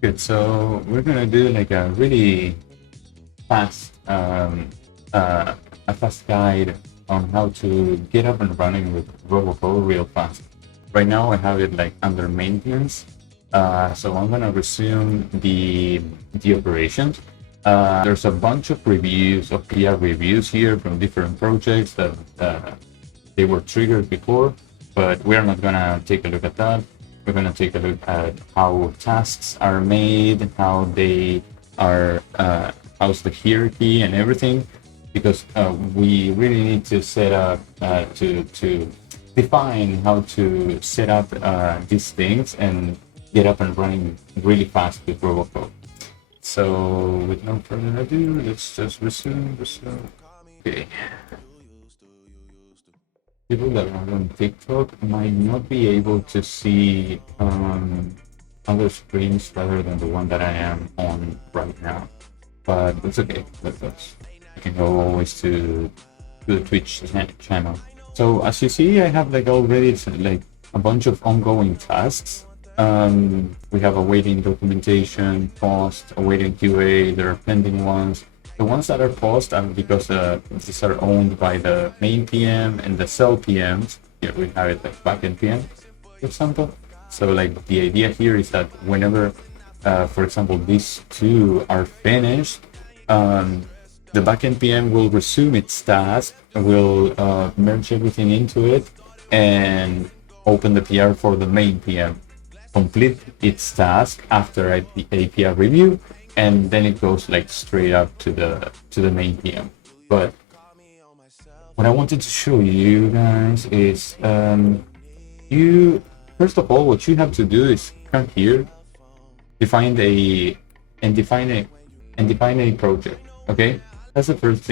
Good. So we're gonna do like a really fast, a fast guide on how to get up and running with Robocall real fast. Right now, I have it like under maintenance. So I'm gonna resume the operations. There's a bunch of reviews of PR reviews here from different projects that they were triggered before, but we're not gonna take a look at that. We're gonna take a look at how tasks are made, how they are, how's the hierarchy and everything, because we really need to set up to define how to set up these things and get up and running really fast with Robocode. So with no further ado, let's just resume. Okay. People that are on TikTok might not be able to see other screens rather than the one that I am on right now. But it's okay. That's you can go always to the Twitch channel. So as you see, I have like already like a bunch of ongoing tasks. We have awaiting documentation, post, awaiting QA. There are pending ones. The ones that are paused are because these are owned by the main PM and the cell PMs. Here we have it like backend PM, for example. So like the idea here is that whenever, for example, these two are finished, the backend PM will resume its task, will merge everything into it, and open the PR for the main PM, complete its task after a PR review, and then it goes like straight up to the main PM. But what I wanted to show you guys is you first of all, what you have to do is come here, define a and define a and define a project. Okay, that's the first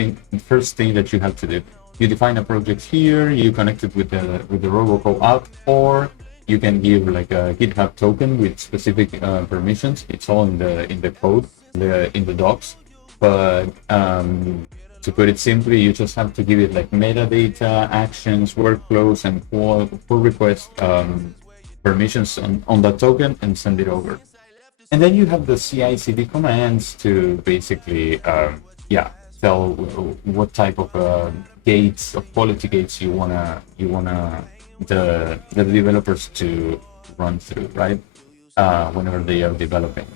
thing that you have to do. You define a project here, you connect it with the Robocall app, or you can give like a GitHub token with specific permissions. It's all in the code, in the docs. But to put it simply, you just have to give it like metadata, actions, workflows, and pull request permissions on that token and send it over. And then you have the CI/CD commands to basically, yeah, tell what type of gates, of quality gates you wanna the developers to run through, right? Whenever they are developing.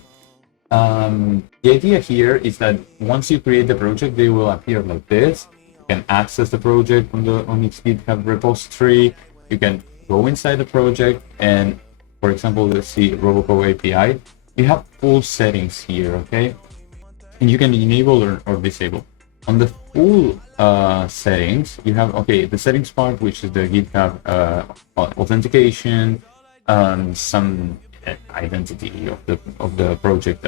The idea here is that once you create the project, they will appear like this. You can access the project on its GitHub repository. You can go inside the project and, for example, let's see Robocall API. You have full settings here, okay? And you can enable or disable. On the full settings, you have, okay, the settings part, which is the GitHub authentication, some identity of the project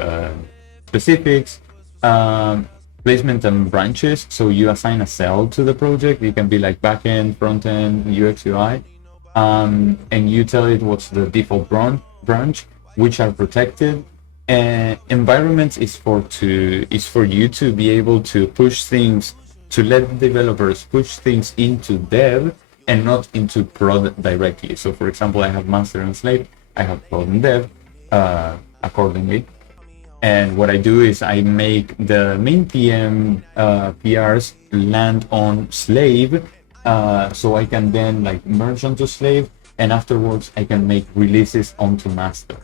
specifics, placement and branches. So you assign a cell to the project. It can be like backend, front end, UX, UI, and you tell it what's the default branch, which are protected. Environments is for you to be able to push things, to let developers push things into dev and not into prod directly. So for example, I have master and slave, I have prod and dev accordingly. And what I do is I make the main PM PRs land on slave, so I can then like merge onto slave, and afterwards I can make releases onto master.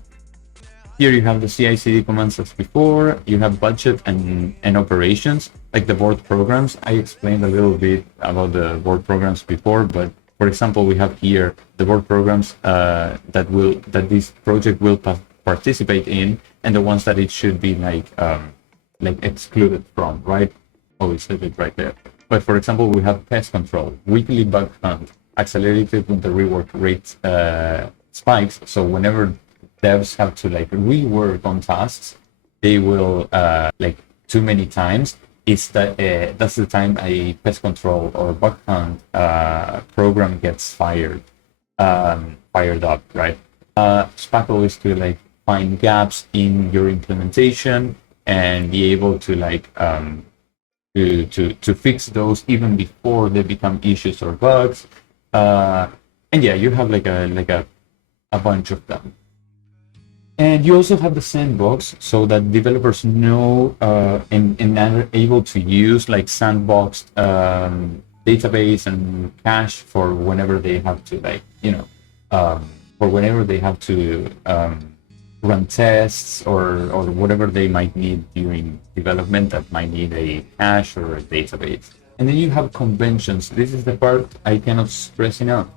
Here you have the CI/CD commands as before. You have budget and operations, like the board programs. I explained a little bit about the board programs before, but for example, we have here the board programs that this project will participate in, and the ones that it should be like excluded from, right? Oh, it's it right there. But for example, we have pest control, weekly bug hunt, accelerated when the rework rate spikes. So whenever devs have to like rework on tasks, they will like too many times. Is that that's the time a pest control or bug hunt program gets fired up, right? Spackle is to like find gaps in your implementation and be able to like to fix those even before they become issues or bugs. And yeah, you have like a bunch of them. And you also have the sandbox so that developers know and are able to use like sandboxed database and cache for whenever they have to for whenever they have to run tests or whatever they might need during development that might need a cache or a database. And then you have conventions. This is the part I cannot stress enough.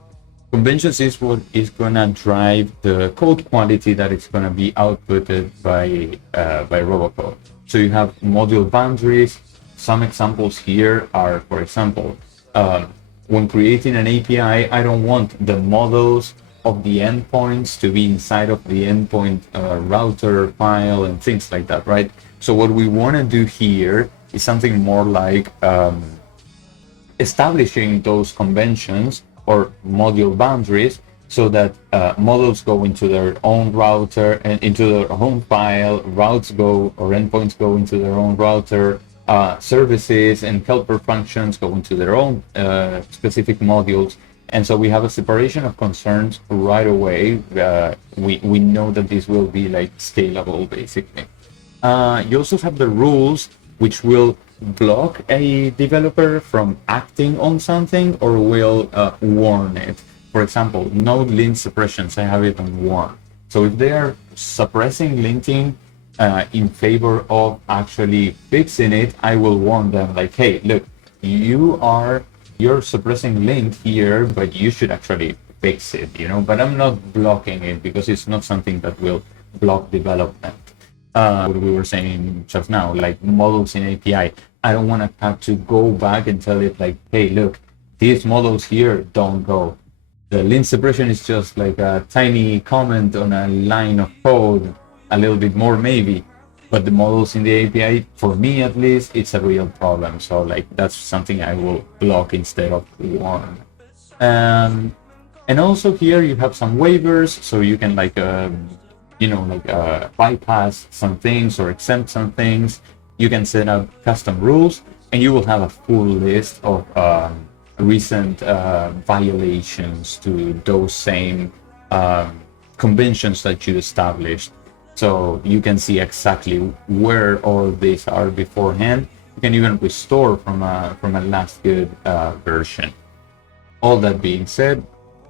Conventions is what is gonna drive the code quality that is gonna be outputted by Robocode. So you have module boundaries. Some examples here are, for example, when creating an API, I don't want the models of the endpoints to be inside of the endpoint router file and things like that, right? So what we want to do here is something more like establishing those conventions or module boundaries so that models go into their own router and into their own file, routes go or endpoints go into their own router, services and helper functions go into their own specific modules. And so we have a separation of concerns right away. We know that this will be like scalable, basically. You also have the rules, which will block a developer from acting on something or will warn it. For example, node lint suppressions, I have it on warn. So if they are suppressing linting in favor of actually fixing it, I will warn them like, hey, look, you're suppressing lint here, but you should actually fix it, but I'm not blocking it because it's not something that will block development. What we were saying just now, like models in API, I don't want to have to go back and tell it like, hey, look, these models here don't go. The lint suppression is just like a tiny comment on a line of code, a little bit more maybe, but the models in the API, for me at least, it's a real problem. So like that's something I will block instead of warn. And also here you have some waivers, so you can bypass some things or exempt some things. You can set up custom rules, and you will have a full list of recent violations to those same conventions that you established. So you can see exactly where all these are beforehand. You can even restore from a last good version. All that being said,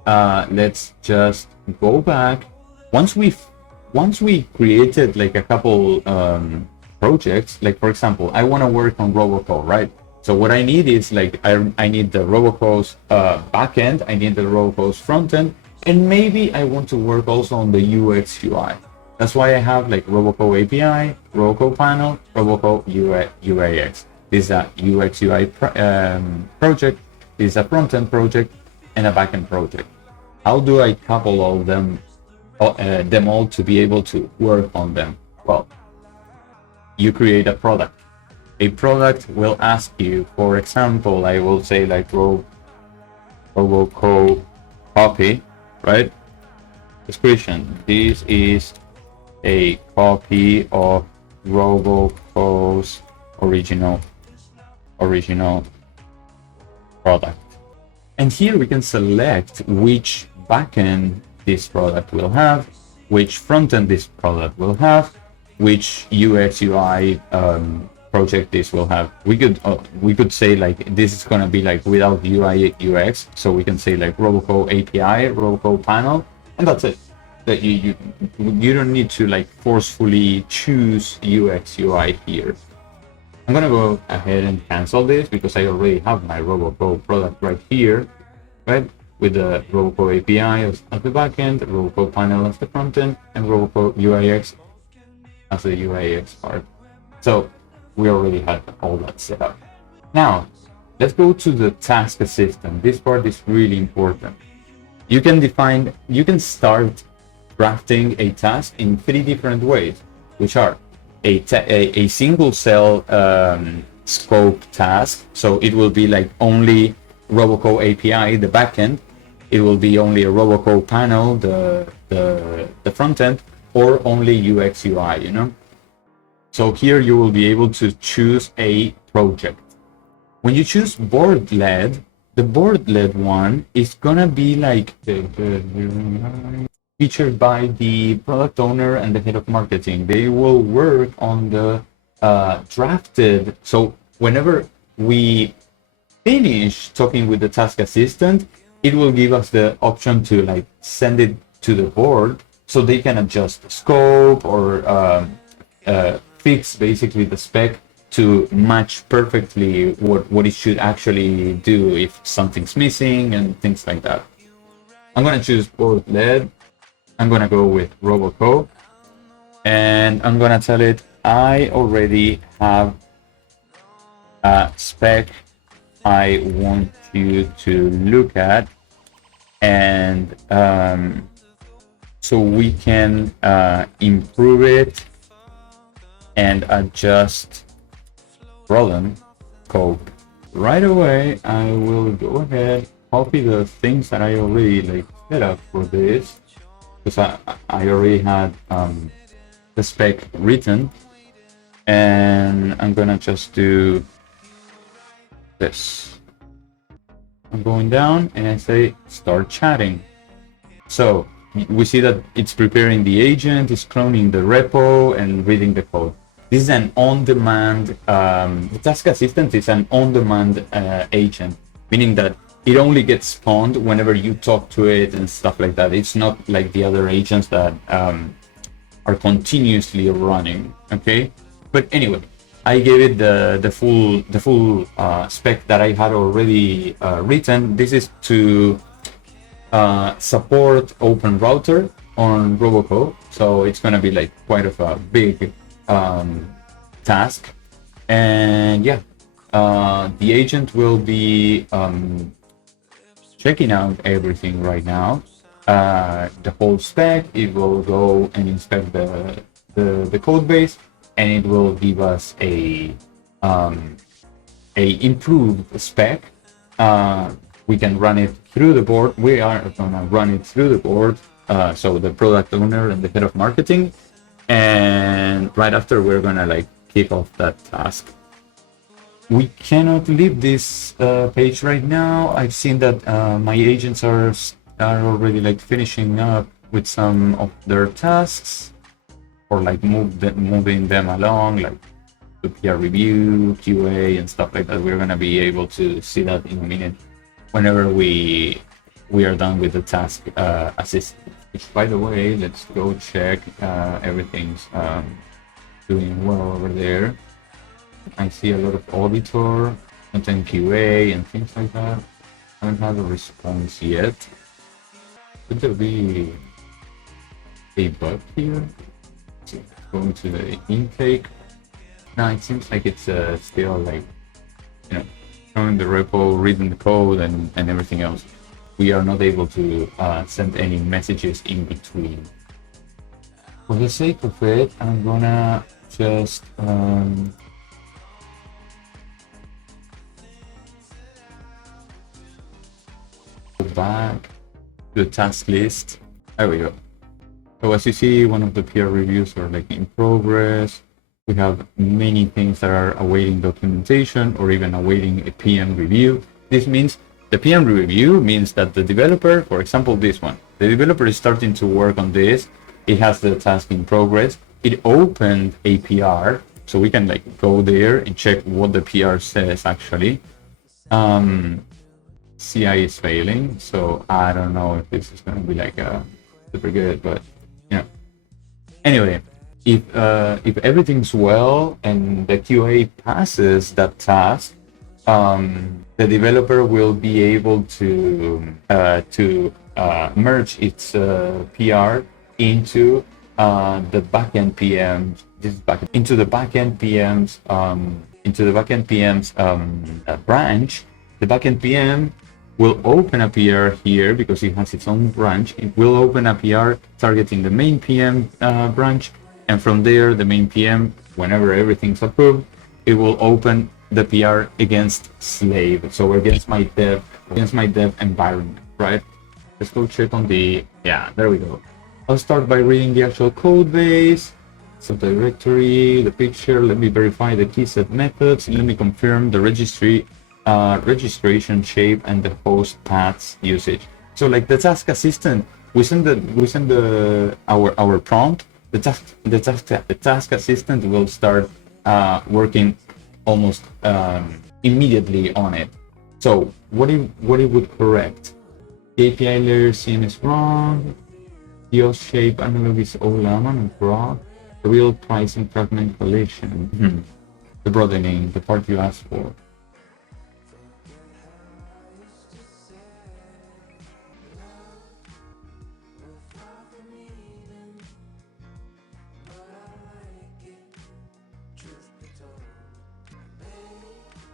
let's just go back. Once we created like a couple projects, like for example, I want to work on Robocode, right? So what I need is like I need the Robocode's backend, I need the Robocode's frontend, and maybe I want to work also on the UX UI. That's why I have like Robocode API, Robocode panel, Robocode UAX. This is a UX UI project, this is a frontend project, and a backend project. How do I couple all them all to be able to work on them? Well, you create a product. A product will ask you, for example, I will say like Robocode copy, right? Description. This is a copy of Robocode's original product. And here we can select which backend this product will have, which frontend this product will have, which UX UI project this will have. We could say like this is gonna be like without UI UX, so we can say like Robocode API, Robocode panel, and that's it. That you don't need to like forcefully choose UX UI here. I'm gonna go ahead and cancel this because I already have my Robocode product right here, right? With the Robocode API as the backend, Robocode panel as the frontend, and Robocode UIX as the UIX part. So we already had all that set up. Now, let's go to the task assistant. This part is really important. You can start drafting a task in 3 different ways, which are a single cell scope task. So it will be like only Robocode API, the backend. It will be only a Robocode panel, the front end, or only UX UI, So here you will be able to choose a project. When you choose board-led, the board-led one is gonna be like featured by the product owner and the head of marketing. They will work on the drafted. So whenever we finish talking with the task assistant, it will give us the option to like send it to the board so they can adjust the scope or fix basically the spec to match perfectly what it should actually do if something's missing and things like that. I'm gonna choose board LED. I'm gonna go with Roboco, and I'm gonna tell it I already have a spec I want you to look at, and so we can improve it and adjust problem scope. Right away, I will go ahead, copy the things that I already like set up for this, because I already had the spec written, and I'm gonna just do this. I'm going down and I say start chatting. So we see that it's preparing the agent, it's cloning the repo and reading the code. This is an on-demand, the task assistant is an on-demand agent, meaning that it only gets spawned whenever you talk to it and stuff like that. It's not like the other agents that are continuously running, okay? But anyway, I gave it the full spec that I had already written. This is to support Open Router on Roboco, so it's gonna be like quite of a big task. And yeah, the agent will be checking out everything right now. The whole spec. It will go and inspect the code base, and it will give us a improved spec. We can run it through the board. We are gonna run it through the board. So the product owner and the head of marketing, and right after we're gonna like kick off that task. We cannot leave this page right now. I've seen that my agents are already like finishing up with some of their tasks, or like moving them along, like the PR review, QA, and stuff like that. We're gonna be able to see that in a minute whenever we are done with the task assistant. Which, by the way, let's go check everything's doing well over there. I see a lot of auditor, content QA, and things like that. I haven't had a response yet. Could there be a bug here? Going to the intake. No, it seems like it's still like, you know, showing the repo, reading the code, and everything else. We are not able to send any messages in between. For the sake of it, I'm gonna just go back to the task list. There we go. So as you see, one of the PR reviews are like in progress. We have many things that are awaiting documentation or even awaiting a PM review. This means the PM review means that the developer, for example, this one, the developer is starting to work on this. It has the task in progress. It opened a PR, so we can like go there and check what the PR says actually. CI is failing, so I don't know if this is going to be like super good, but you know. Anyway, if everything's well and the QA passes that task, the developer will be able to merge its PR into the backend PM. Into the backend PM's branch. The backend PM will open a PR here because it has its own branch. It will open a PR targeting the main PM branch, and from there, the main PM, whenever everything's approved, it will open the PR against slave, so against my dev environment, right? Let's go check on the, yeah, there we go. I'll start by reading the actual code base, subdirectory, the picture. Let me verify the key set methods. Let me confirm the registration shape and the host paths usage. So like the task assistant we send the our prompt. The task assistant will start working almost immediately on it. So what it would correct? The API layer scene is wrong. The shape analog is OLAM and broad. The real pricing fragment collision. The broadening, the part you asked for.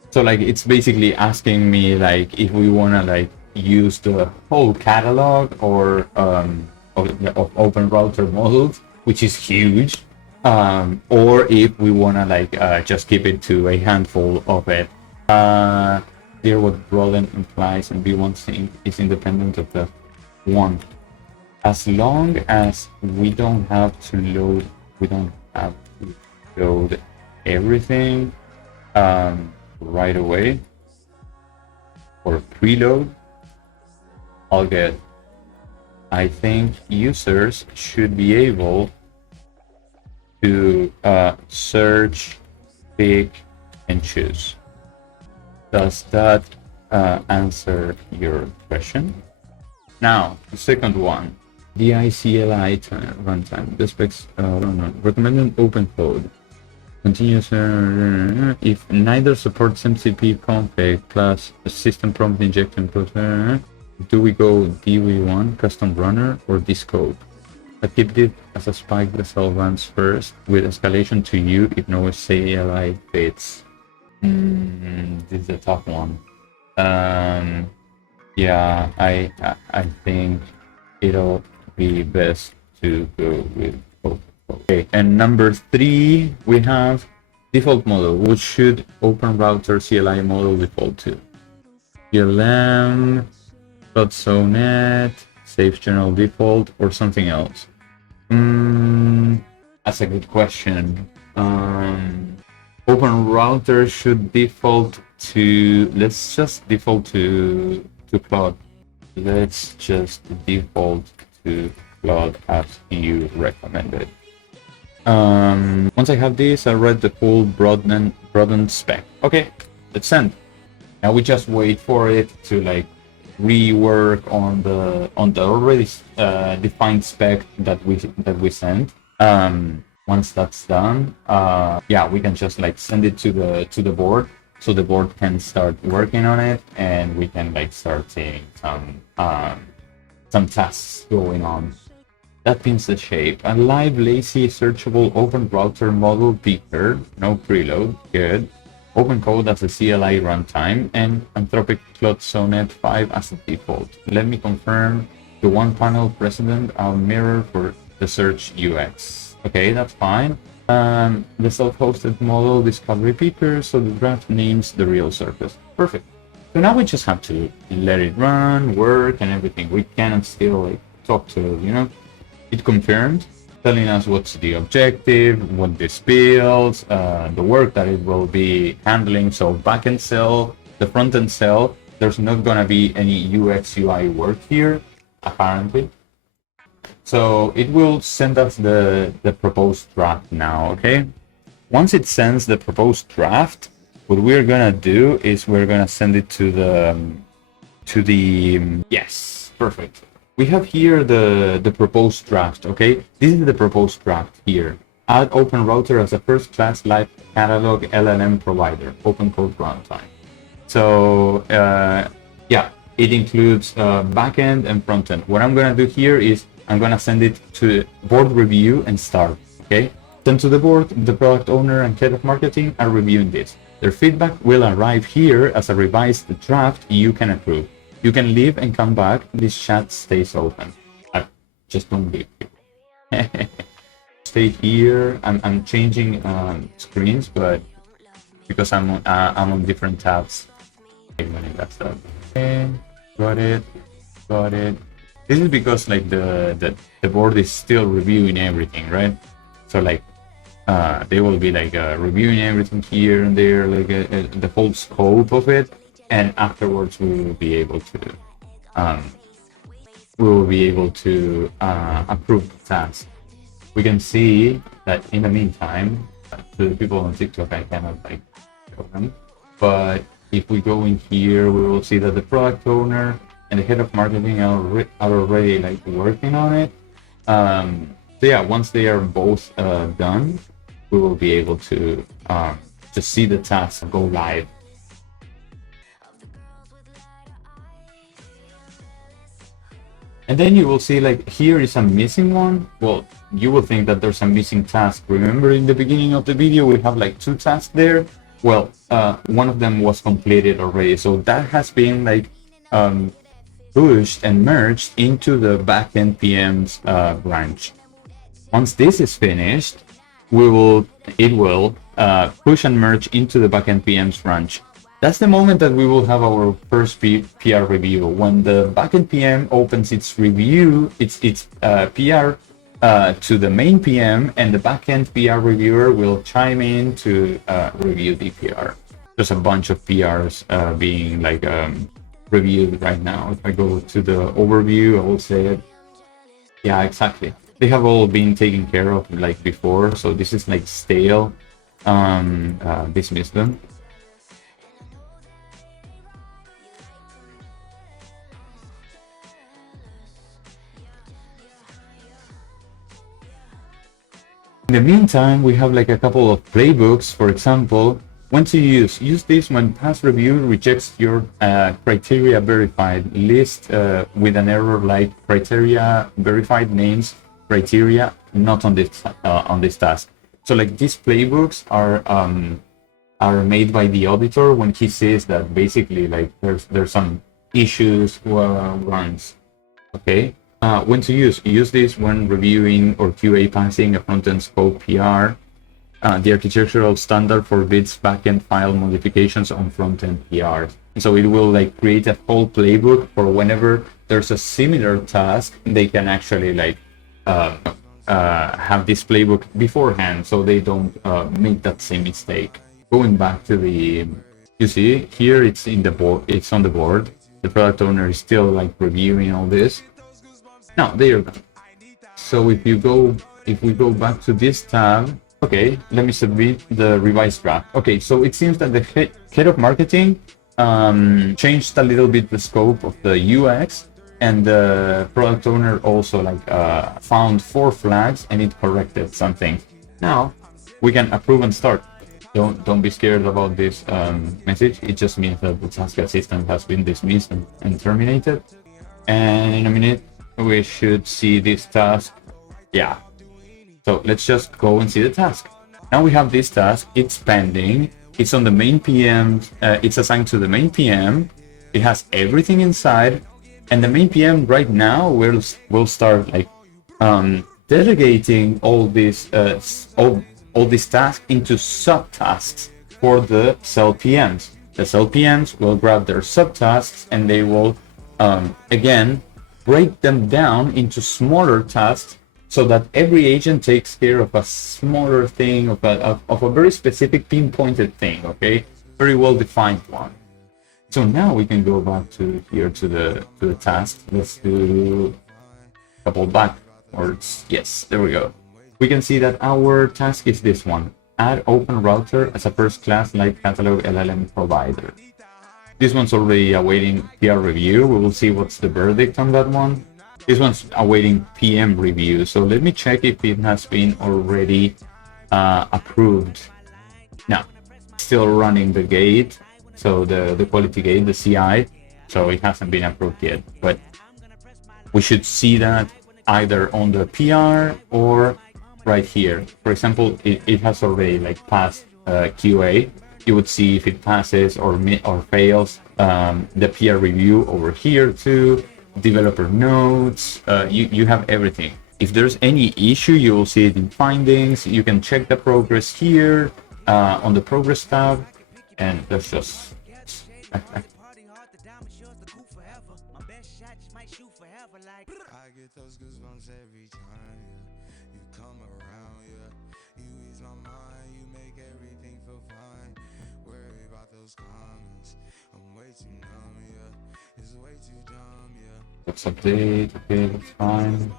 So like it's basically asking me like if we wanna like use the whole catalog or of open router models, which is huge, or if we wanna like just keep it to a handful of it. Clear what broaden implies and B1 sync is independent of the one. As long as we don't have to load everything right away or preload, I'll get. I think users should be able to search, pick, and choose. Does that answer your question? Now, the second one, DICLI runtime. The specs recommended open code. Continuous if neither supports MCP config plus system prompt injection, do we go DV1 custom runner or dscope? I keep it as a spike the cell runs first with escalation to you if no CLI fits. This is a tough one. Yeah, I think it'll be best to go with open. Okay, and number 3 we have default model. What should open router CLI model default to? PLM, .sonet, safe general default, or something else? That's a good question. Open router should default to. Let's just default to Claude. Let's just default to Claude as you recommended. Once I have this, I read the full broadened spec. Okay, let's send. Now we just wait for it to like rework on the already defined spec that we sent. Once that's done, yeah, we can just like send it to the board, so the board can start working on it, and we can like start seeing some tasks going on. That pins the shape. A live, lazy, searchable open router model picker, no preload, good. Open code as a CLI runtime, and Anthropic Claude Sonnet 5 as a default. Let me confirm the one panel precedent I'll mirror for the search UX. Okay, that's fine. The self-hosted model discovery picker, so the draft names the real surface. Perfect. So now we just have to let it run, work, and everything. We cannot still like talk to it, you know? It confirmed, telling us what's the objective, what this builds, the work that it will be handling. So backend cell, the frontend cell, there's not gonna be any UX UI work here, apparently. So it will send us the proposed draft now, okay? Once it sends the proposed draft, what we're gonna do is we're gonna send it to the yes, perfect. We have here the proposed draft, okay? This is the proposed draft here. Add open router as a first class live catalog LLM provider, open code runtime. So yeah, it includes backend and frontend. What I'm gonna do here is I'm gonna send it to board review and start, okay? Send to the board, the product owner and head of marketing are reviewing this. Their feedback will arrive here as a revised draft you can approve. You can leave and come back. This chat stays open. Just don't leave. Stay here. I'm changing screens, but because I'm on different tabs. Okay, got it. This is because like the board is still reviewing everything, right? So like they will be like reviewing everything here and there, like the whole scope of it. And afterwards we will be able to we will be able to approve the task. We can see that in the meantime, to the people on TikTok, I cannot like show them, but if we go in here, we will see that the product owner and the head of marketing are already like working on it. So yeah, once they are both done, we will be able to see the task go live. And then you will see like here is a missing one. Well, you will think that there's a missing task. Remember in the beginning of the video, we have like 2 tasks there. Well, one of them was completed already. So that has been like pushed and merged into the backend PM's branch. Once this is finished, it will push and merge into the backend PM's branch. That's the moment that we will have our first PR review. When the backend PM opens its review, its PR to the main PM, and the backend PR reviewer will chime in to review the PR. There's a bunch of PRs being like reviewed right now. If I go to the overview, I will say it. Yeah, exactly. They have all been taken care of like before, so this is like stale. Dismiss them. In the meantime, we have like a couple of playbooks. For example, when to use this when past review rejects your criteria verified list with an error like criteria verified names criteria not on this task. So like these playbooks are made by the auditor when he says that basically like there's some issues runs. Okay. When to use this when reviewing or QA passing a front-end scope PR. The architectural standard forbids backend file modifications on front-end PRs. So it will like create a whole playbook for whenever there's a similar task, they can actually like have this playbook beforehand, so they don't make that same mistake. Going back to the, you see here it's in the board, it's on the board. The product owner is still like reviewing all this. Now there you go. So if we go back to this tab, okay, let me submit the revised draft. Okay, so it seems that the head of marketing changed a little bit the scope of the UX, and the product owner also like found 4 flags and it corrected something. Now we can approve and start. Don't be scared about this message. It just means that the task assistant has been dismissed and terminated. And in a minute, we should see this task. Yeah. So let's just go and see the task. Now we have this task. It's pending. It's on the main PM. It's assigned to the main PM. It has everything inside. And the main PM right now will start like delegating all these all these tasks into subtasks for the cell PMs. The cell PMs will grab their subtasks and they will again break them down into smaller tasks so that every agent takes care of a smaller thing, of a very specific pinpointed thing, okay? Very well defined one. So now we can go back to here to the task. Let's do a couple backwards. Yes, there we go. We can see that our task is this one. Add open router as a first class light catalog LLM provider. This one's already awaiting PR review. We will see what's the verdict on that one. This one's awaiting PM review. So let me check if it has been already approved. No, still running the gate. So the quality gate, the CI. So it hasn't been approved yet. But we should see that either on the PR or right here. For example, it has already like passed QA. You would see if it passes or fails. The PR review over here too. Developer notes. You have everything. If there's any issue, you will see it in findings. You can check the progress here on the progress tab, and that's just. Let's update. Okay, that's fine.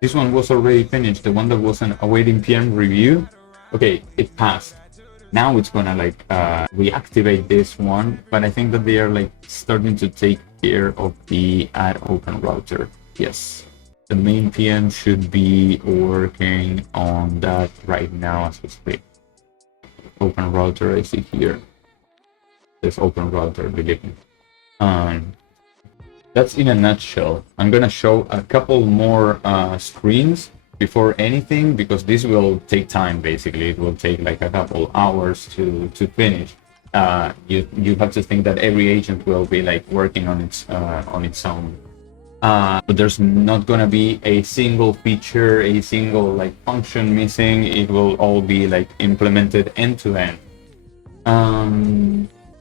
This one was already finished. The one that wasn't awaiting PM review. Okay, it passed. Now it's gonna like reactivate this one, but I think that they are like starting to take care of the add open router. Yes, the main PM should be working on that right now as we speak. Open router, I see here. This open router, believe me. That's in a nutshell. I'm gonna show a couple more screens before anything, because this will take time. Basically, it will take like a couple hours to finish. You have to think that every agent will be like working on its own. But there's not gonna be a single feature, a single like function missing. It will all be like implemented end to end.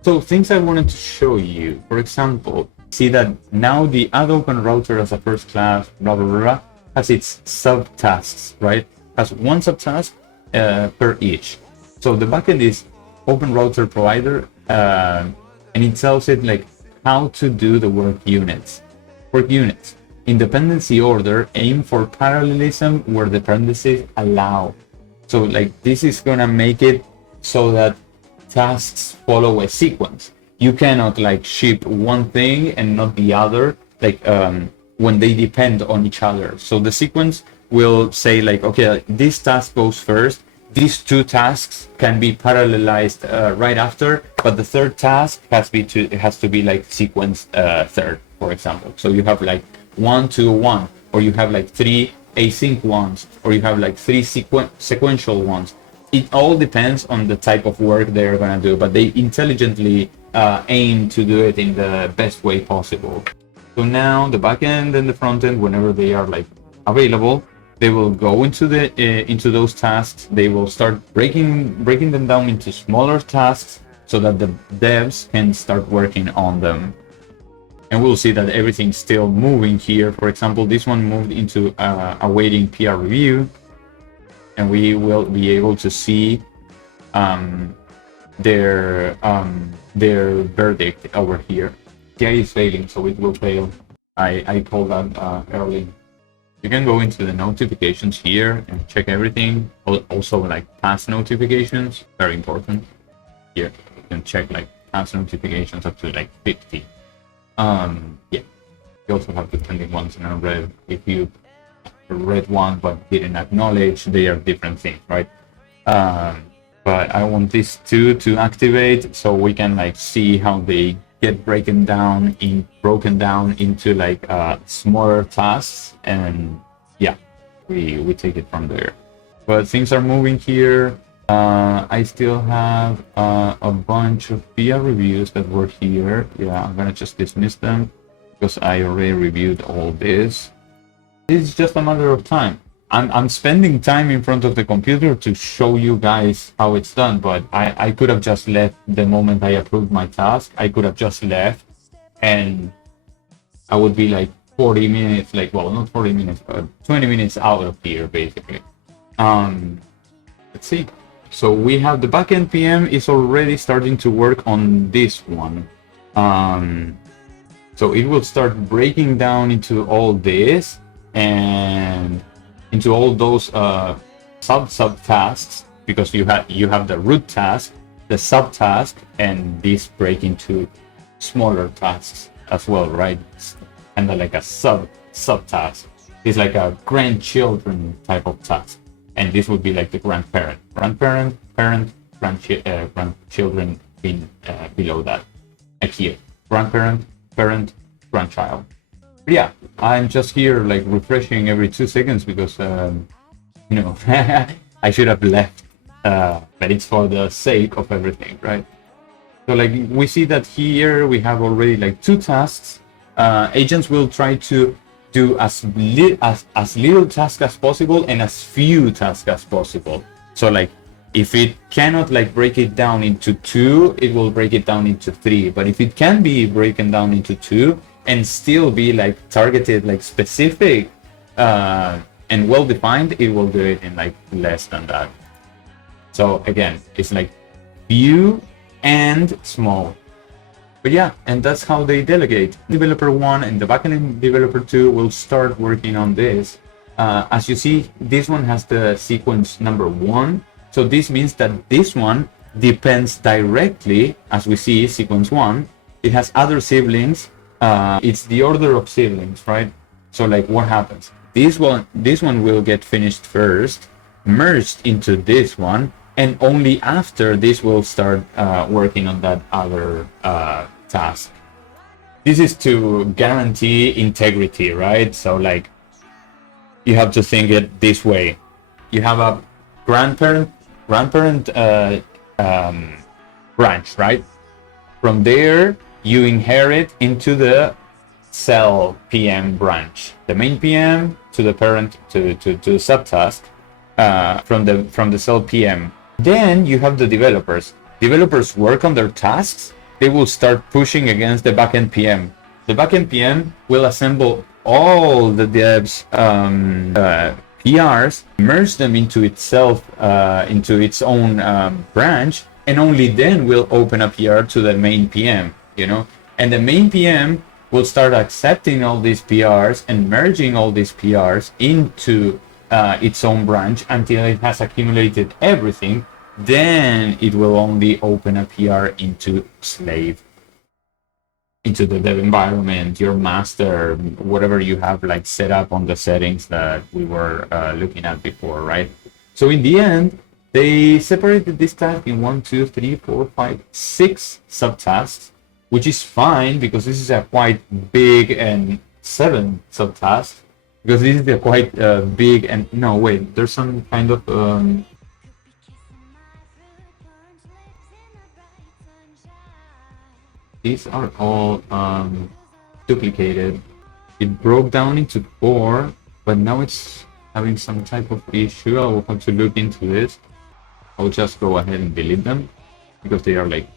So things I wanted to show you, for example, see that now the add open router as a first class, blah blah blah, has its subtasks, right? Has one subtask per each. So the backend is open router provider, and it tells it like how to do the work units. Work units. In dependency order, aim for parallelism where dependencies allow. So like this is gonna make it so that tasks follow a sequence. You cannot like ship one thing and not the other, like when they depend on each other. So the sequence will say like, okay, this task goes first. These two tasks can be parallelized right after, but the third task has to be like sequenced third, for example. So you have like 1, 2, 1, or you have like 3 async ones, or you have like 3 sequential ones. It all depends on the type of work they're gonna do, but they intelligently aim to do it in the best way possible. So now the backend and the frontend, whenever they are like available, they will go into those tasks. They will start breaking them down into smaller tasks so that the devs can start working on them. And we'll see that everything's still moving here. For example, this one moved into awaiting PR review, and we will be able to see their verdict over here. TI is failing, so it will fail. I told that early. You can go into the notifications here and check everything. Also, like past notifications, very important. Here you can check like past notifications up to like 50. Yeah. You also have the pending ones and unread. If you read one but didn't acknowledge, they are different things, right? But I want these two to activate so we can like see how they get broken down into like smaller tasks, and yeah, we take it from there. But things are moving here. I still have a bunch of PR reviews that were here. Yeah, I'm gonna just dismiss them because I already reviewed all this. It's just a matter of time. I'm spending time in front of the computer to show you guys how it's done, but I could have just left the moment I approved my task. I could have just left and I would be like 40 minutes, like, well, not 40 minutes, but 20 minutes out of here, basically. Let's see. So we have the backend PM is already starting to work on this one. So it will start breaking down into all this and into all those sub tasks, because you have the root task, the subtask, and this break into smaller tasks as well, right? It's kind of like a subtask. It's like a grandchildren type of task, and this would be like the grandparent, parent, grandchildren in below that. Like here, grandparent, parent, grandchild. But yeah, I'm just here like refreshing every 2 seconds because you know, I should have left, but it's for the sake of everything, right? So like we see that here we have already like 2 tasks. Agents will try to do as little tasks as possible and as few tasks as possible. So like if it cannot like break it down into 2, it will break it down into 3. But if it can be broken down into 2 and still be like targeted, like specific and well defined, it will do it in like less than that. So again, it's like few and small. But yeah, and that's how they delegate. Developer 1 and the backend developer 2 will start working on this. As you see, this one has the sequence number 1. So this means that this one depends directly, as we see, sequence 1. It has other siblings. It's the order of siblings, right? So like what happens? This one will get finished first, merged into this one, and only after this will start working on that other task. This is to guarantee integrity, right? So like you have to think it this way. You have a grandparent branch, right? From there, you inherit into the cell PM branch, the main PM to the parent to the subtask from the cell PM. Then you have the developers. Developers work on their tasks. They will start pushing against the backend PM. The backend PM will assemble all the devs PRs, merge them into itself, into its own branch, and only then will open a PR to the main PM, and the main PM will start accepting all these PRs and merging all these PRs into its own branch until it has accumulated everything. Then it will only open a PR into slave, into the dev environment, your master, whatever you have like set up on the settings that we were looking at before, right? So in the end, they separated this task in 1, 2, 3, 4, 5, 6 subtasks, which is fine because this is a quite big, and 7 subtasks because this is a quite big, and no wait, there's some kind of these are all duplicated. It broke down into 4, but now it's having some type of issue. I will have to look into this. I'll just go ahead and delete them because they are like,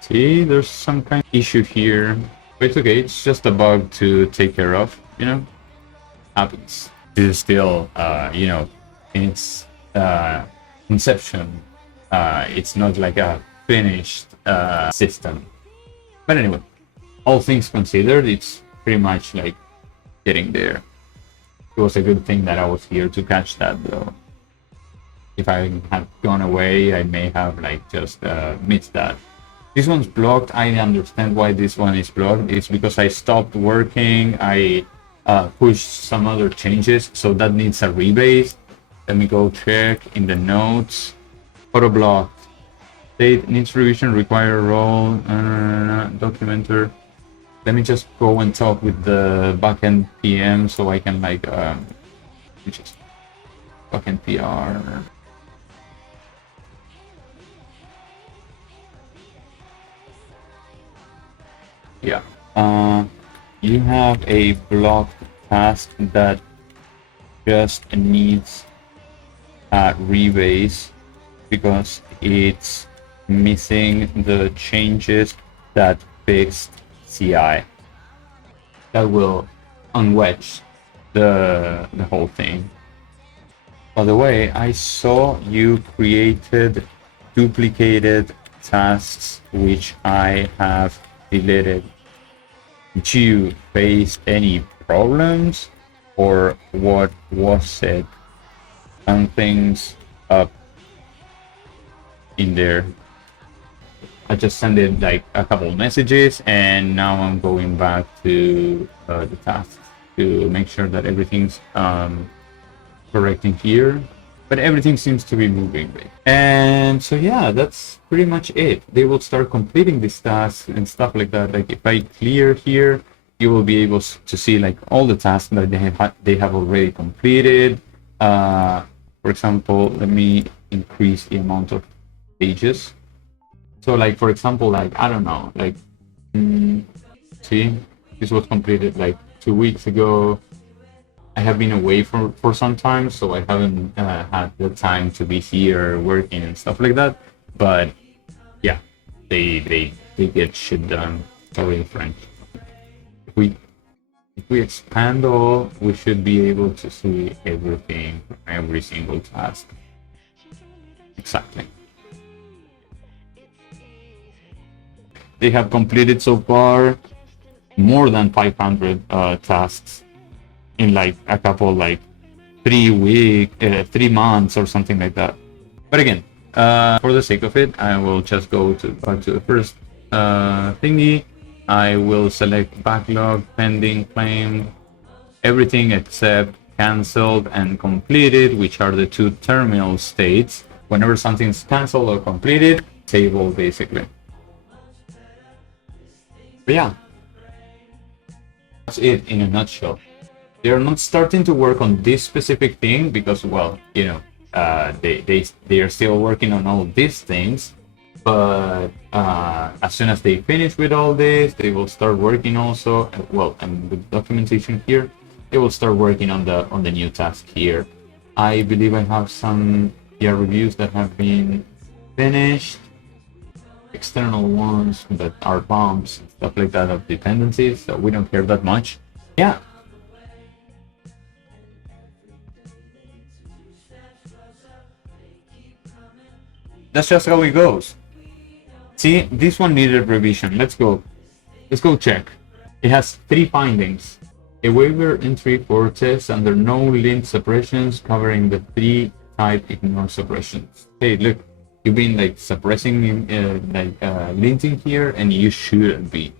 see, there's some kind of issue here. But it's okay, it's just a bug to take care of, happens. This is still, in its inception. It's not like a finished system. But anyway, all things considered, it's pretty much like getting there. It was a good thing that I was here to catch that, though. If I had gone away, I may have like just missed that. This one's blocked. I understand why this one is blocked. It's because I stopped working. I pushed some other changes, so that needs a rebase. Let me go check in the notes. Auto blocked. State needs revision, require role, documenter. Let me just go and talk with the backend PM so I can like just backend PR. Yeah. You have a blocked task that just needs a rebase because it's missing the changes that fixed CI. That will unwedge the whole thing. By the way, I saw you created duplicated tasks which I have deleted. Did you face any problems, or what was it? Something's up in there. I just sent it like a couple messages, and now I'm going back to the tasks to make sure that everything's correct in here. But everything seems to be moving. And so yeah, that's pretty much it. They will start completing these tasks and stuff like that. Like if I clear here, you will be able to see like all the tasks that they have already completed. For example, let me increase the amount of pages. So like for example, like I don't know, like see, this was completed like 2 weeks ago. I have been away for some time, so I haven't had the time to be here working and stuff like that. But yeah, they they get shit done. Sorry, French. If we expand all, we should be able to see everything, every single task. Exactly. They have completed so far more than 500 tasks in like a couple, like 3 months or something like that. But again, for the sake of it, I will just go back to the first thingy. I will select backlog, pending, claim, everything except cancelled and completed, which are the two terminal states. Whenever something's cancelled or completed, table basically. But yeah, that's it in a nutshell. They're not starting to work on this specific thing because, well, you know, they are still working on all these things. But as soon as they finish with all this, they will start working also. Well, and with documentation here, they will start working on the new task here. I believe I have some PR reviews that have been finished, external ones that are bumps, stuff like that of dependencies. So we don't care that much. Yeah. That's just how it goes. See, this one needed revision. Let's go check. It has 3 findings. A waiver entry for tests under no lint suppressions covering the 3 type ignore suppressions. Hey, look, you've been like suppressing linting here, and you shouldn't be.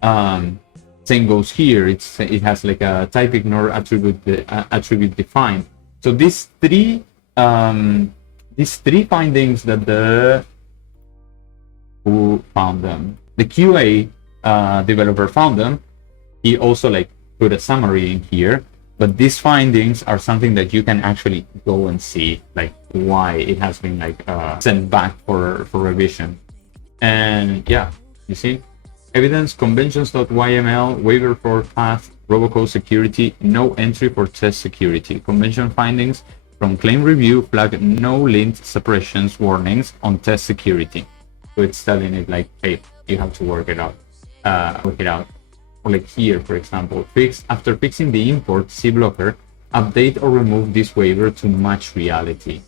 Same goes here. It has like a type ignore attribute defined. So these three findings that who found them, the QA developer found them. He also like put a summary in here, but these findings are something that you can actually go and see, like why it has been like sent back for revision. And yeah, you see, evidence conventions.yml waiver for path robocode security, no entry for test security. Convention findings from claim review flag no lint suppressions warnings on test security. So it's telling it like, hey, you have to work it out. Or like here, for example, after fixing the import C blocker, update or remove this waiver to match reality.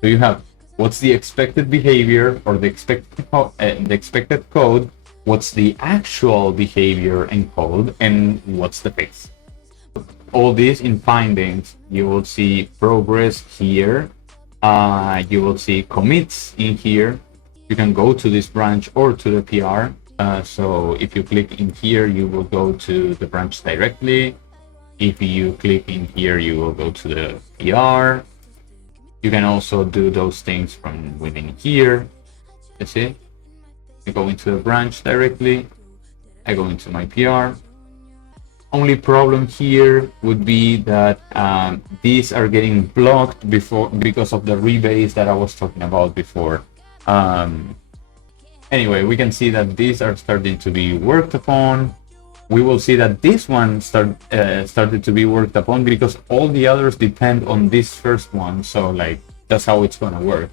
So you have what's the expected behavior or the expected code, what's the actual behavior and code, and what's the fix. All this in findings. You will see progress here. You will see commits in here. You can go to this branch or to the PR. So if you click in here, you will go to the branch directly. If you click in here, you will go to the PR. You can also do those things from within here. You see? I go into the branch directly. I go into my PR. Only problem here would be that these are getting blocked because of the rebase that I was talking about before. Anyway, we can see that these are starting to be worked upon. We will see that this one started to be worked upon because all the others depend on this first one. So like that's how it's gonna work.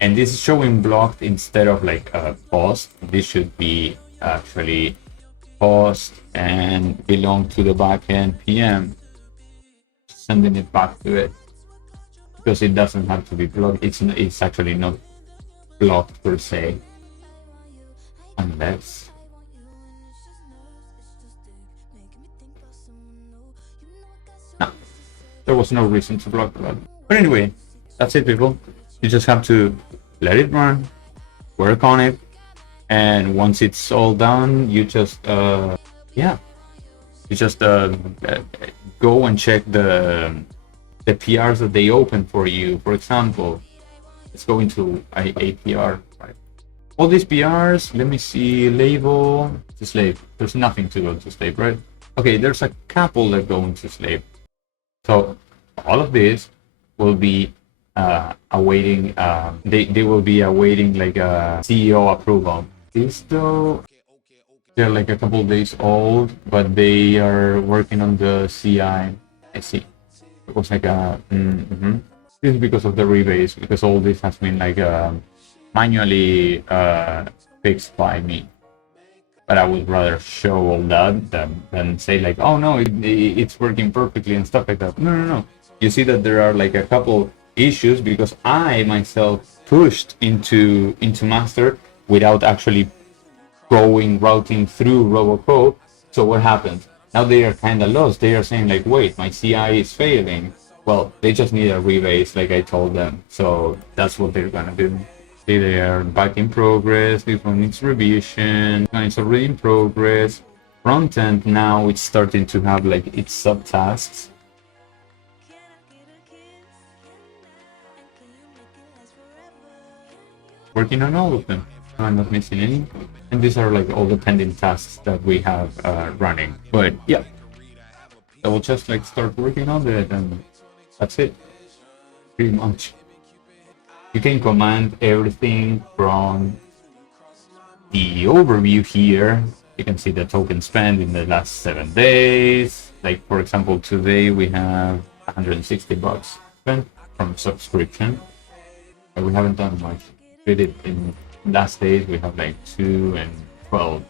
And this is showing blocked instead of like paused. This should be actually paused and belong to the backend PM. Sending it back to it because it doesn't have to be blocked. It's actually not blocked per se, unless no, there was no reason to block that. But anyway, that's it, people. You just have to let it run, work on it, and once it's all done, you just go and check the PRs that they open for you. For example, let's go into APR. Right? All these PRs, let me see, label to slave. There's nothing to go to slave, right? Okay, there's a couple that go into slave. So all of this will be awaiting, they will be awaiting like a CEO approval. These though, they're like a couple days old, but they are working on the CI. I see. It was like a this is because of the rebase, because all this has been like manually fixed by me. But I would rather show all that than say like, oh no, it's working perfectly and stuff like that. No, no, no. You see that there are like a couple issues because I myself pushed into master without actually going routing through Robocode. So what happens? Now they are kind of lost. They are saying like, wait, my CI is failing. Well, they just need a rebase, like I told them. So that's what they're gonna do. See, they are back in progress. This one needs revision. It's already in progress. Front end now it's starting to have like its subtasks. Working on all of them. I'm not missing any. And these are like all the pending tasks that we have running. But yeah, so we'll just like start working on it, and that's it. Pretty much. You can command everything from the overview here. You can see the token spent in the last 7 days. Like for example, today we have $160 spent from subscription. But we haven't done much. We did in last days. We have like 2 and 12.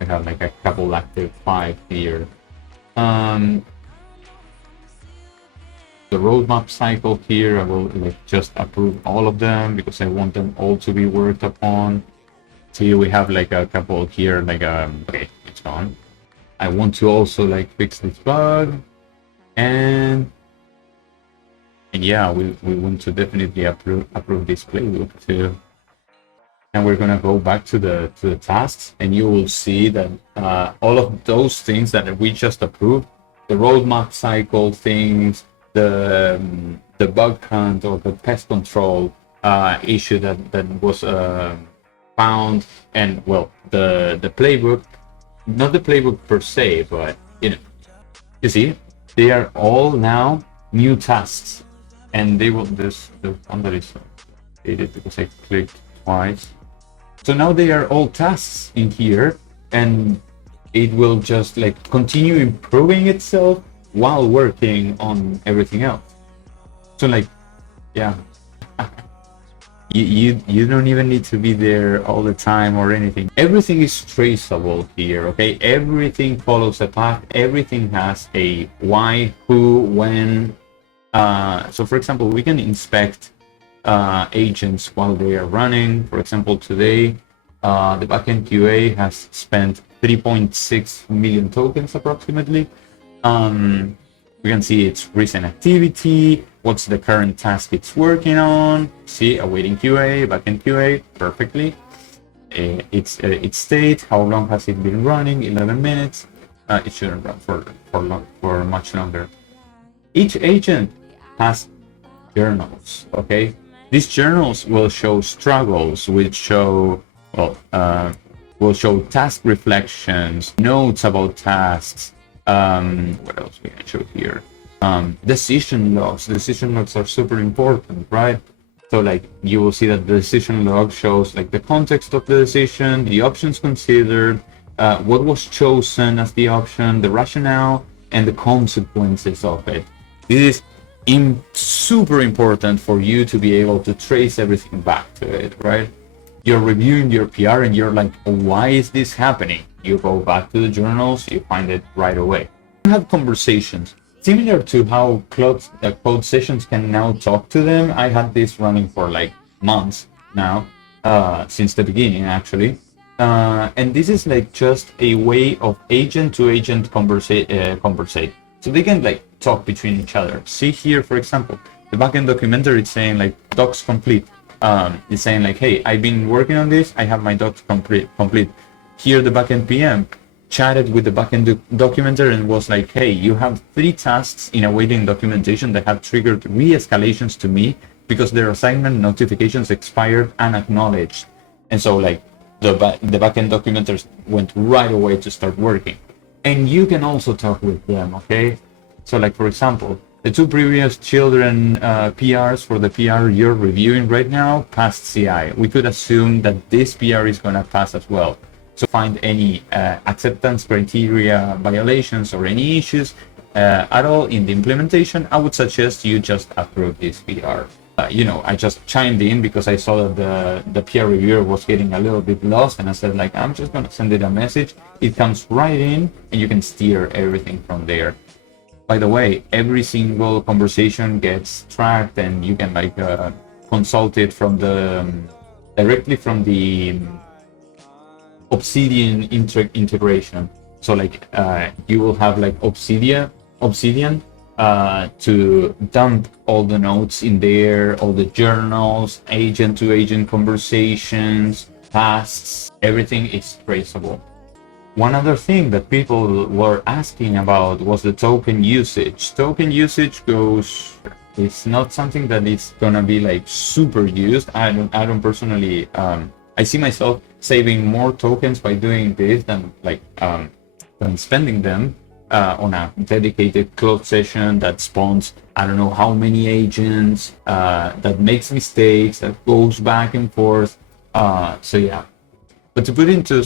We have like a couple active 5 here. The roadmap cycle here, I will like just approve all of them because I want them all to be worked upon. See, we have like a couple here, like okay, it's gone. I want to also like fix this bug, and yeah, we want to definitely approve this playbook too. And we're gonna go back to the tasks, and you will see that all of those things that we just approved, the roadmap cycle things, the bug hunt or the pest control issue that was found, and well, the playbook, not the playbook per se, but you see, they are all now new tasks, and they will the one that is updated because I clicked twice. So now they are all tasks in here, and it will just like continue improving itself while working on everything else. So like, yeah, you don't even need to be there all the time or anything. Everything is traceable here, okay? Everything follows a path. Everything has a why, who, when. So for example, we can inspect agents while they are running. For example, today, the backend QA has spent 3.6 million tokens approximately. We can see its recent activity, what's the current task it's working on. See, awaiting QA, backend QA, perfectly. Its state, how long has it been running? 11 minutes. It shouldn't run for much longer. Each agent has journals, okay? These journals will show struggles, will show task reflections, notes about tasks. What else we can show here? Decision logs. Decision logs are super important, right? So like you will see that the decision log shows like the context of the decision, the options considered, what was chosen as the option, the rationale, and the consequences of it. This is super important for you to be able to trace everything back to it, right? You're reviewing your PR and you're like, why is this happening? You go back to the journals, you find it right away. You have conversations. Similar to how code sessions can now talk to them. I had this running for like months now, since the beginning actually. And this is like just a way of agent to agent conversate. So they can like talk between each other. See here, for example, the backend documenter is saying like docs complete. It's saying like, hey, I've been working on this. I have my docs complete. Here, the backend PM chatted with the backend documenter and was like, hey, you have 3 tasks in awaiting documentation that have triggered re-escalations to me because their assignment notifications expired unacknowledged. And so like the backend documenters went right away to start working. And you can also talk with them, okay? So like, for example, the 2 previous children PRs for the PR you're reviewing right now passed CI. We could assume that this PR is gonna pass as well. So find any acceptance criteria violations or any issues at all in the implementation, I would suggest you just approve this PR. I just chimed in because I saw that the peer reviewer was getting a little bit lost, and I said like, I'm just gonna send it a message. It comes right in, and you can steer everything from there. By the way, every single conversation gets tracked, and you can like consult it from the directly from the Obsidian integration. So like you will have like Obsidian to dump all the notes in there, all the journals, agent-to-agent conversations, tasks, everything is traceable. One other thing that people were asking about was the token usage. Token usage goes, it's not something that is gonna be like super used. I don't personally, I see myself saving more tokens by doing this than like than spending them on a dedicated closed session that spawns I don't know how many agents, that makes mistakes, that goes back and forth. So yeah. But to put into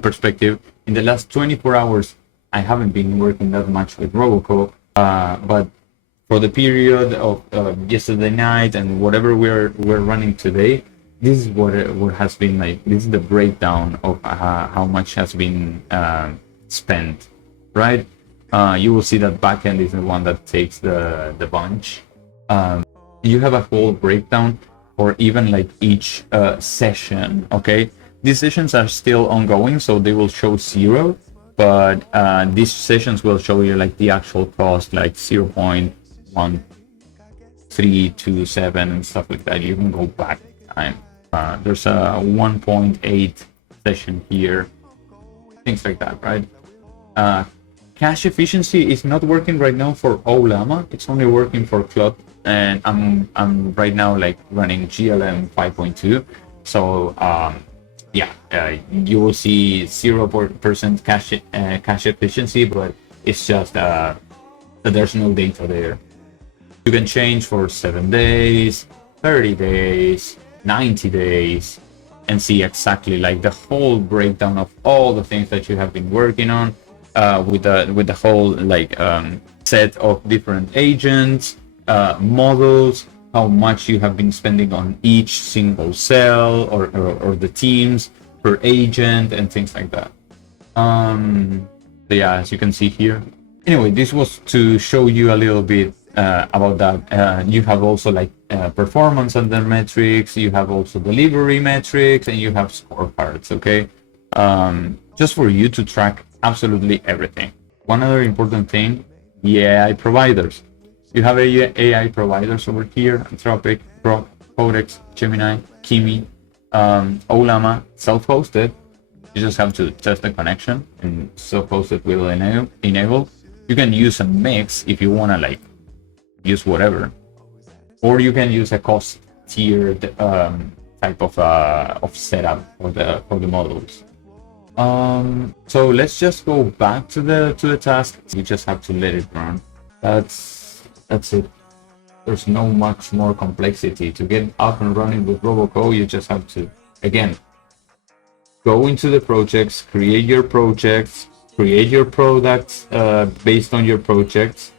perspective, in the last 24 hours, I haven't been working that much with Roboco, but for the period of yesterday night and whatever we're running today, this is what has been like. This is the breakdown of how much has been spent, right? You will see that backend is the one that takes the bunch. You have a whole breakdown for even like each session. Okay, these sessions are still ongoing, so they will show 0, but these sessions will show you like the actual cost, like 0.1327 and stuff like that. You can go back time. There's a 1.8 session here, things like that, right? Cache efficiency is not working right now for Ollama. It's only working for Cloud, and I'm right now like running GLM 5.2. So yeah, you will see 0% cache efficiency, but it's just that there's no data there. You can change for 7 days, 30 days, 90 days, and see exactly like the whole breakdown of all the things that you have been working on, with the whole like set of different agents, models, how much you have been spending on each single cell or the teams per agent and things like that. So yeah, as you can see here. Anyway, this was to show you a little bit about that. You have also like performance under metrics, you have also delivery metrics, and you have scorecards, okay? Just for you to track absolutely everything. One other important thing, the AI providers. You have AI providers over here: Anthropic, Grok, Codex, Gemini, Kimi, Ollama, self-hosted. You just have to test the connection, and self-hosted will enable. You can use a mix if you want to like use whatever, or you can use a cost tiered type of setup for the models. So let's just go back to the task. You just have to let it run. That's it. There's no much more complexity to get up and running with Roboco. You just have to, again, go into the projects, create your projects, create your products based on your projects,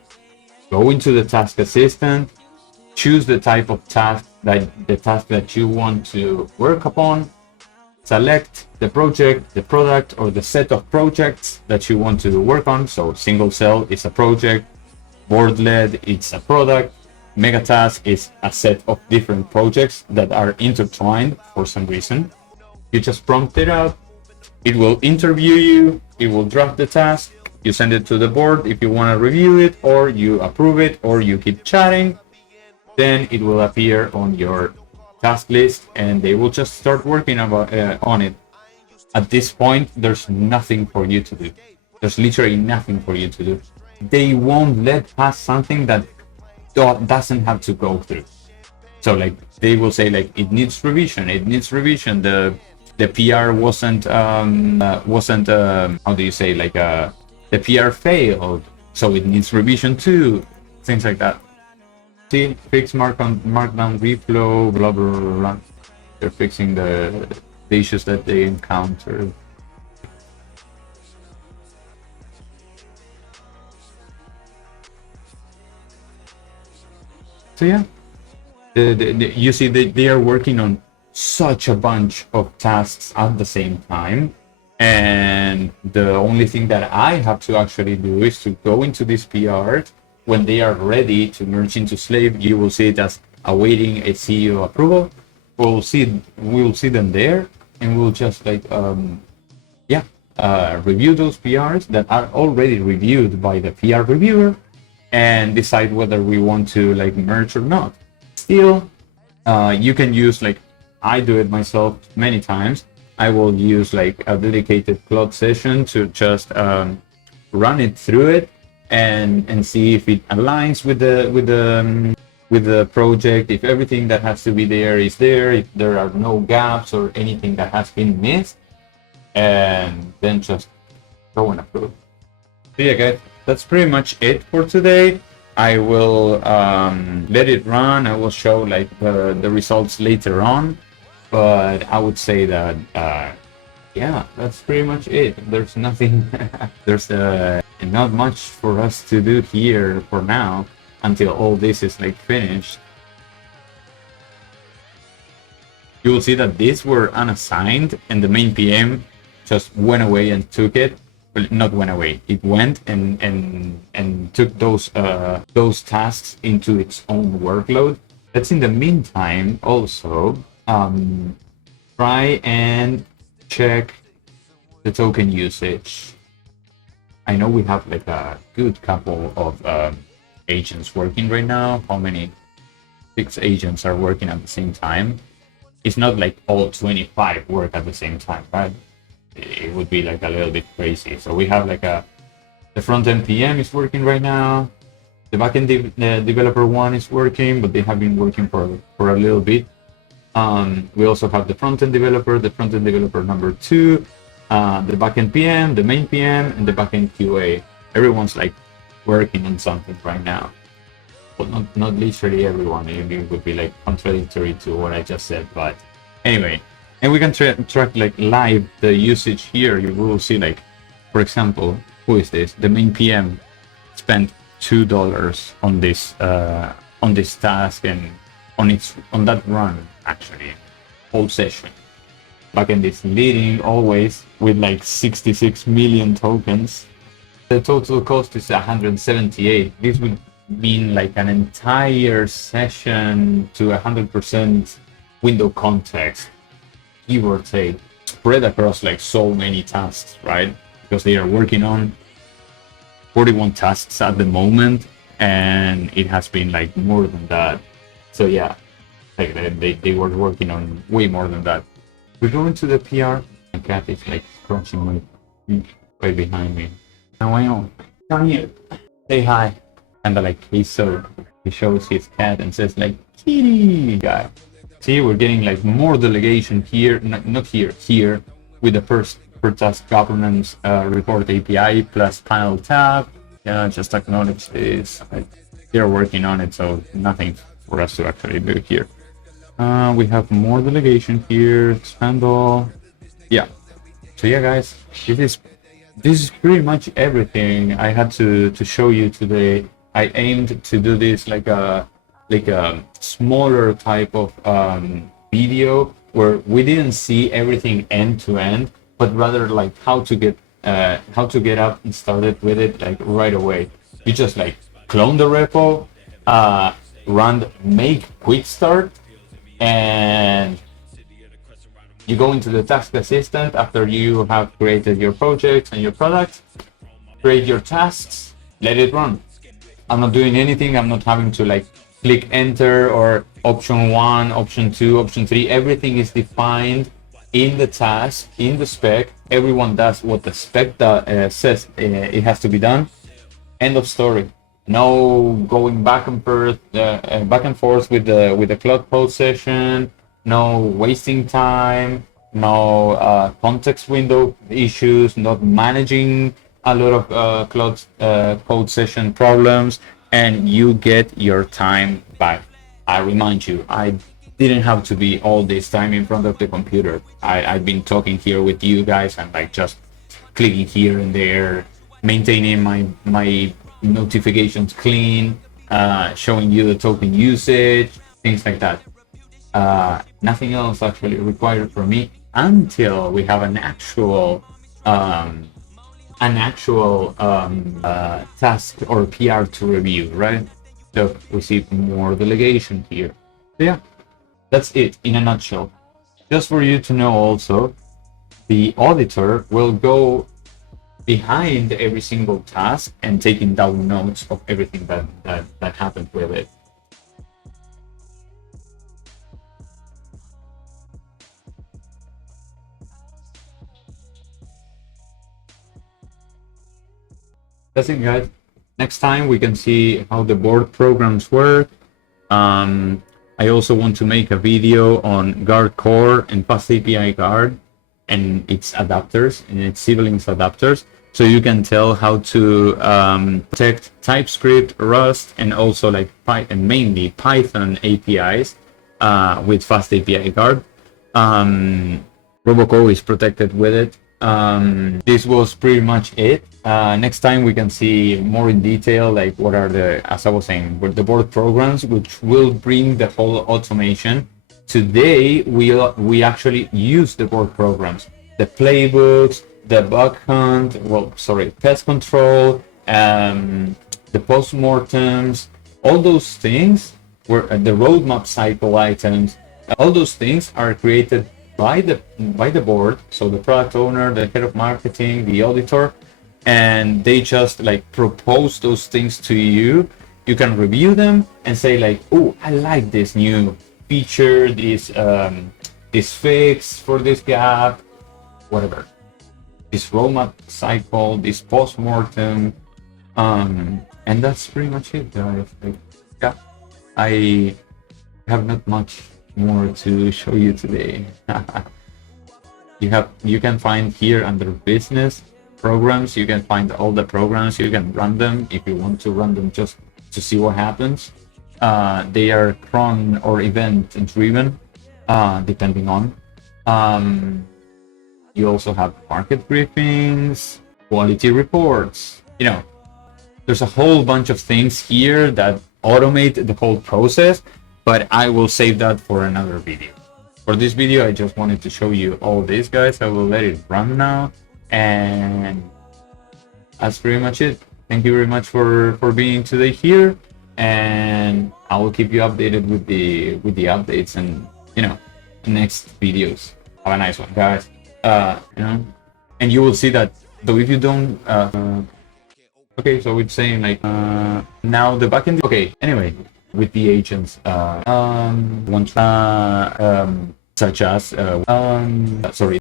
go into the task assistant, choose the type of task that you want to work upon, select the project, the product, or the set of projects that you want to work on. So single cell is a project, board LED it's a product, Megatask is a set of different projects that are intertwined for some reason. You just prompt it out, it will interview you, it will draft the task, you send it to the board if you want to review it, or you approve it, or you keep chatting. Then it will appear on your task list, and they will just start working on it. At this point, there's nothing for you to do. There's literally nothing for you to do. They won't let past something that doesn't have to go through. So like they will say like it needs revision. It needs revision. The PR wasn't how do you say, like the PR failed, so it needs revision too. Things like that. See, fix markdown reflow, blah blah blah blah. They're fixing the issues that they encountered. So yeah, You see, they are working on such a bunch of tasks at the same time, and the only thing that I have to actually do is to go into this PR. When they are ready to merge into Slave, you will see it as awaiting a CEO approval. We'll see them there, and we'll just like yeah, review those PRs that are already reviewed by the PR reviewer, and decide whether we want to like merge or not. Still, you can use like I do it myself many times. I will use like a dedicated Claude session to just run it through it and see if it aligns with the project, if everything that has to be there is there, if there are no gaps or anything that has been missed, and then just go and approve. So yeah, guys, that's pretty much it for today. I will let it run. I will show like the results later on, but I would say that yeah, that's pretty much it. There's nothing. There's not much for us to do here for now until all this is like finished. You will see that these were unassigned, and the main PM just went away and took it. Well, not went away. It went and took those tasks into its own workload. Let's in the meantime also try and check the token usage. I know we have like a good couple of agents working right now. How many? 6 agents are working at the same time. It's not like all 25 work at the same time, right? It would be like a little bit crazy. So we have like the front end PM is working right now. The backend developer 1 is working, but they have been working for a little bit. We also have the front end developer number 2, the backend PM, the main PM, and the backend QA. Everyone's like working on something right now, but not literally everyone. It would be like contradictory to what I just said, but anyway. And we can track like live the usage here. You will see like, for example, who is this? The main PM spent $2 on this task and on that run actually, whole session. Backend is leading always with like 66 million tokens. The total cost is 178. This would mean like an entire session to 100% window context, give or take, spread across like so many tasks, right? Because they are working on 41 tasks at the moment, and it has been like more than that. So yeah, like they were working on way more than that. We go into the PR. My cat is like crunching right behind me. Now I know. Daniel, say hi. And like he shows his cat and says like kitty guy. See, we're getting like more delegation here, not here with the per task governance report API plus panel tab. Yeah, just acknowledge this. They're working on it, so nothing for us to actually do here. We have more delegation here. Expand all. Yeah. So yeah, guys, this is pretty much everything I had to show you today. I aimed to do this like a smaller type of video where we didn't see everything end to end, but rather like how to get up and started with it like right away. You just like clone the repo, run make quick start, and you go into the task assistant after you have created your projects and your products, create your tasks, let it run. I'm not doing anything. I'm not having to like click enter or option 1, option 2, option 3. Everything is defined in the task, in the spec. Everyone does what the spec says it has to be done. End of story. No going back and forth with the Claude Code session. No wasting time. No context window issues. Not managing a lot of Claude Code session problems, and you get your time back. I remind you, I didn't have to be all this time in front of the computer. I've been talking here with you guys and like just clicking here and there, maintaining my notifications clean, showing you the token usage, things like that. Nothing else actually required from me until we have an actual task or PR to review, right? So we see more delegation here. So yeah, that's it in a nutshell. Just for you to know also, the auditor will go behind every single task and taking down notes of everything that happened with it. That's it, guys. Next time we can see how the board programs work. I also want to make a video on Guard Core and Fast API Guard and its adapters and its siblings adapters, so you can tell how to protect TypeScript, Rust, and also like Python, mainly Python APIs with Fast API Guard. Roboco is protected with it. This was pretty much it. Next time we can see more in detail, like what are the, as I was saying, the board programs, which will bring the whole automation. Today we actually use the board programs, the playbooks, the bug hunt, pest control, the postmortems, all those things were the roadmap cycle items. All those things are created by the board, so the product owner, the head of marketing, the auditor, and they just like propose those things to you. You can review them and say like, oh, I like this new feature, this fix for this gap, whatever, this roadmap cycle, this postmortem, and that's pretty much it, guys. Like, yeah, I have not much more to show you today. You can find here under business programs, you can find all the programs. You can run them if you want to run them just to see what happens. They are cron or event driven, depending on. You also have market briefings, quality reports. There's a whole bunch of things here that automate the whole process, but I will save that for another video. For this video, I just wanted to show you all this, guys. I will let it run now, and that's pretty much it. Thank you very much for being today here, and I will keep you updated with the updates and next videos. Have a nice one, guys. And you will see that. So if you don't, okay, so it's saying like now the backend. Okay, anyway, with the agents, such as sorry.